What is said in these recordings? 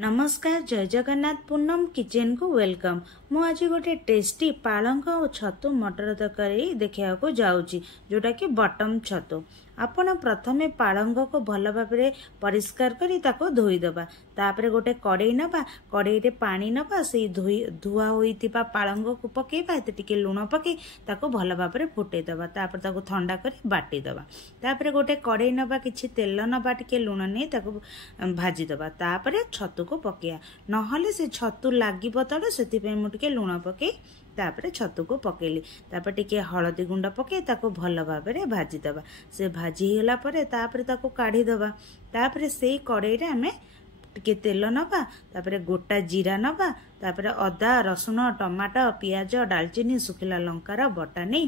नमस्कार जय जगन्नाथ पूनम किचन को वेलकम। मु आज गोटे टेस्टी पालंग और छतु मटर तरकारी देखा जाऊँगी जोटा कि बटम छतु। आपण प्रथमे पालंग को भल भाव परिष्कार करी ताको धोईदबा। तापरे गोटे कड़ई नबा, कड़ई रे पानी नबा, से धुआ होइतिबा पालंग को पकेबा, टिके लुण पके ताको भल भाव फुटेदबा। तापरे ताको ठंडा करी बाटीदबा। तापरे गोटे कड़ई नबा, किछि तेल नबा, टिके लुण नै ताको भाजीदबा। तापरे छतु को पकेया, नहले से छतु लागिबो तळे, सेति मु टिके लुण पके तापरे छतु को पकेली। तापर टिके हळदी गुंड पके ताको भल भाबरे भाजी दबा। से भाजी होला परे तापरे ताको काढी दबा। तापरे सेई कड़ई रे हमें टिके तेल नबा, तापरे गोटा जीरा नबा, तापरे अदा रसुण टमाटो पियाज डालचीनी सुखिला लंकार बटा नै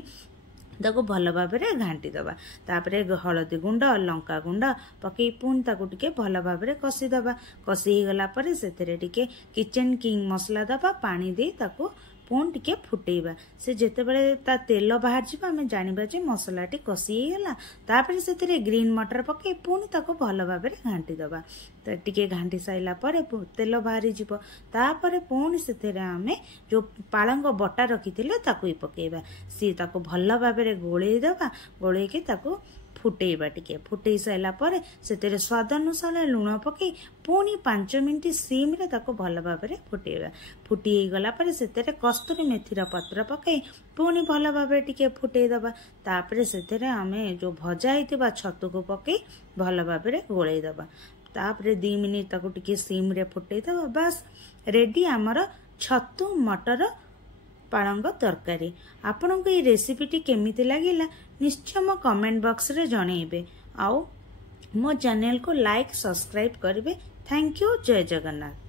ताको भल भाबरे घांटी दबा। तापरे हळदी गुंड लंका गुंड पके पुन ताको टिके भल भाबरे कसी दबा। कसी गला परे सेतरे टिके किचन किंग मसला दबा, पानी दे ताको पुन टिके फुटेबा। से जेते बेले ता तेल बाहर जिबा हमें जानिबा जे मसला टी कसी गेला। तापरे सेतरे ग्रीन मटर पके पुन ताको भल भाबरे घांटी दबा। त टिके घांटी साइला परे तेल बाहरी जिवो। तापरे पुन सेतरे हमें जो पालंग बटा रखिथिले ताको ही पकेबा। सी ताको भल भाबरे गोळेई दबा। गोळेई के ताको फुटेबा। टिके फुटेई साइला परे सेतेरे स्वाद अनुसार लुण पके पुणी 5 मिनिट सिम रे ताको भल भाबरे फुटेबा। फुटी गला परे सेतेरे कस्तूरी मेथीर पत्र पके पुणी भल भाबरे टिके फुटेई दबा। तापरे सेतेरे हमें जो भजा हितिबा छतु को पके भल भाबरे गोळेई दबा। तापरे 2 मिनिट ताको टिके सिम रे फुटेई दबा। बस रेडी हमर छतु मटर पालंग तरकारी। आपन को ये रेसिपीटी केमिति लागिला निश्चय मो कमेंट बॉक्स रे जणेबे। आउ मो चैनल को लाइक सब्सक्राइब करिवे। Thank you. जय जगन्नाथ।